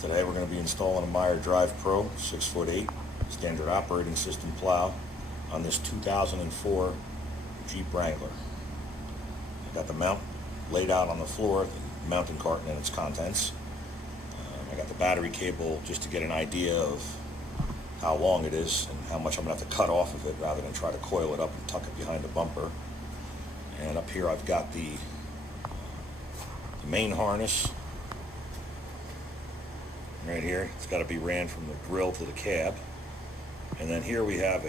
Today we're going to be installing a Meyer Drive Pro 6'8" standard operating system plow on this 2004 Jeep Wrangler. I got the mount laid out on the floor, the mounting carton and its contents. I got the battery cable just to get an idea of how long it is and how much I'm going to have to cut off of it rather than try to coil it up and tuck it behind the bumper. And up here I've got the main harness right here. It's got to be ran from the grill to the cab. And then here we have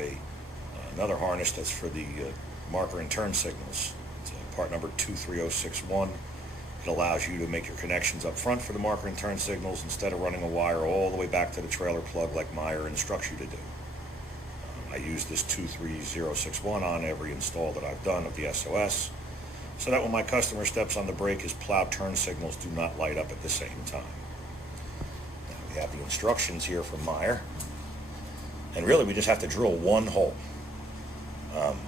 another harness that's for the marker and turn signals. It's part number 23061. It allows you to make your connections up front for the marker and turn signals instead of running a wire all the way back to the trailer plug like Meyer instructs you to do. I use this 23061 on every install that I've done of the SOS, so that when my customer steps on the brake, his plow turn signals do not light up at the same time. Now we have the instructions here from Meyer, and really we just have to drill one hole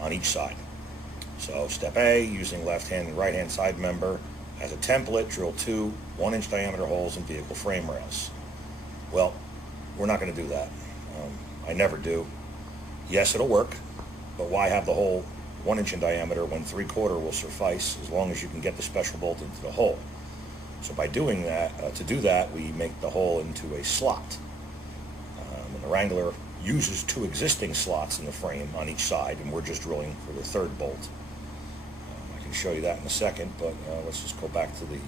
on each side. So step A, using left hand and right hand side member as a template, drill 2 1-inch diameter holes in vehicle frame rails. Well, we're not going to do that. I never do. Yes, it'll work, but why have the hole 1 inch in diameter when 3/4 will suffice as long as you can get the special bolt into the hole? So by doing that, to do that, we make the hole into a slot. And the Wrangler uses 2 existing slots in the frame on each side, and we're just drilling for the 3rd bolt. I can show you that in a second, but let's just go back to the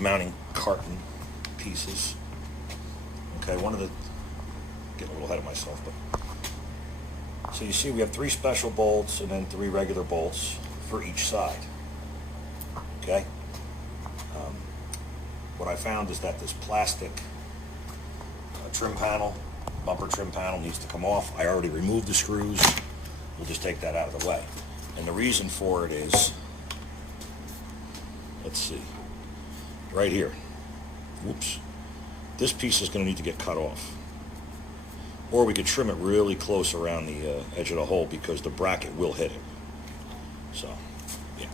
mounting carton pieces. Okay, getting a little ahead of myself, but so you see we have 3 special bolts and then 3 regular bolts for each side. Okay. What I found is that this plastic trim panel, bumper trim panel, needs to come off. I already removed the screws. We'll just take that out of the way. And the reason for it is, let's see, right here. Whoops. This piece is going to need to get cut off. Or we could trim it really close around the edge of the hole because the bracket will hit it. So, yeah.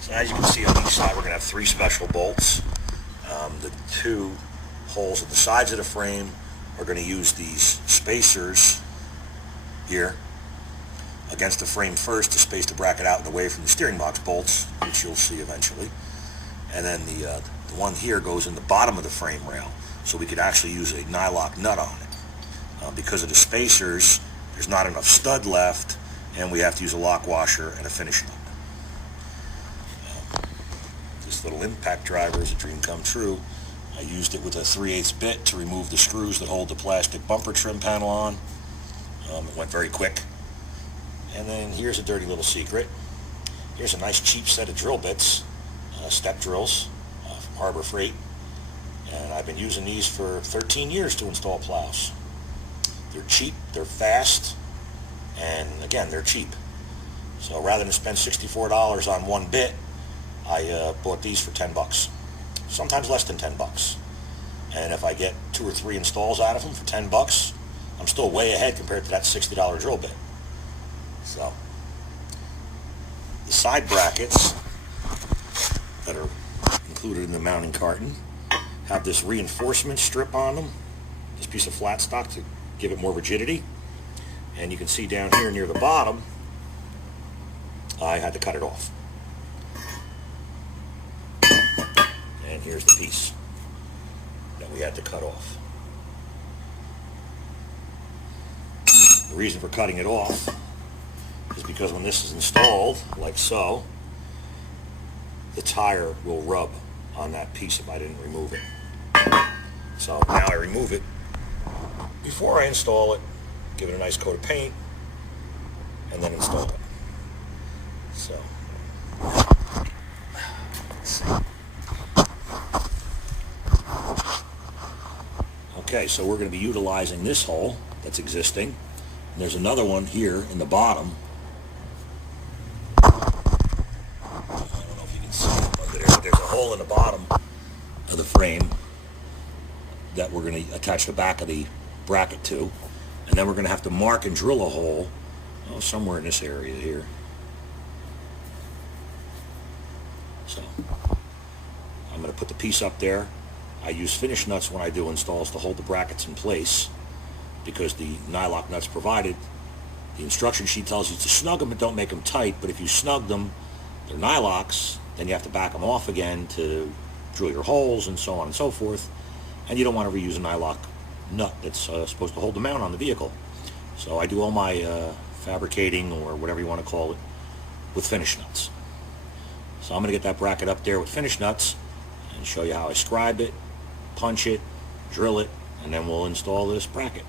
So as you can see on each side, we're going to have 3 special bolts. The 2 holes at the sides of the frame are going to use these spacers here against the frame first to space the bracket out and away from the steering box bolts, which you'll see eventually. And then the one here goes in the bottom of the frame rail, so we could actually use a nylock nut on it. Because of the spacers, there's not enough stud left, and we have to use a lock washer and a finish nut. This little impact driver is a dream come true. I used it with a 3/8 bit to remove the screws that hold the plastic bumper trim panel on. It went very quick. And then here's a dirty little secret. Here's a nice cheap set of drill bits, step drills from Harbor Freight. And I've been using these for 13 years to install plows. They're cheap, they're fast, and again, they're cheap. So rather than spend $64 on one bit, I bought these for 10 bucks. Sometimes less than 10 bucks. And if I get 2 or 3 installs out of them for 10 bucks, I'm still way ahead compared to that $60 drill bit. So, the side brackets that are included in the mounting carton have this reinforcement strip on them, this piece of flat stock to give it more rigidity. And you can see down here near the bottom, I had to cut it off. And here's the piece that we had to cut off. The reason for cutting it off is because when this is installed, like so, the tire will rub on that piece if I didn't remove it. So now I remove it before I install it, give it a nice coat of paint, and then install it. So, let's see. Okay, so we're going to be utilizing this hole that's existing. And there's another one here in the bottom. I don't know if you can see it, but there's a hole in the bottom of the frame that we're going to attach the back of the bracket to. And then we're going to have to mark and drill a hole somewhere in this area here. So I'm going to put the piece up there. I use finish nuts when I do installs to hold the brackets in place, because the nylock nuts provided, the instruction sheet tells you to snug them, but don't make them tight. But if you snug them, they're nylocks, then you have to back them off again to drill your holes and so on and so forth. And you don't want to reuse a nylock nut that's supposed to hold the mount on the vehicle. So I do all my fabricating, or whatever you want to call it, with finish nuts. So I'm going to get that bracket up there with finish nuts and show you how I scribe it, punch it, drill it, and then we'll install this bracket.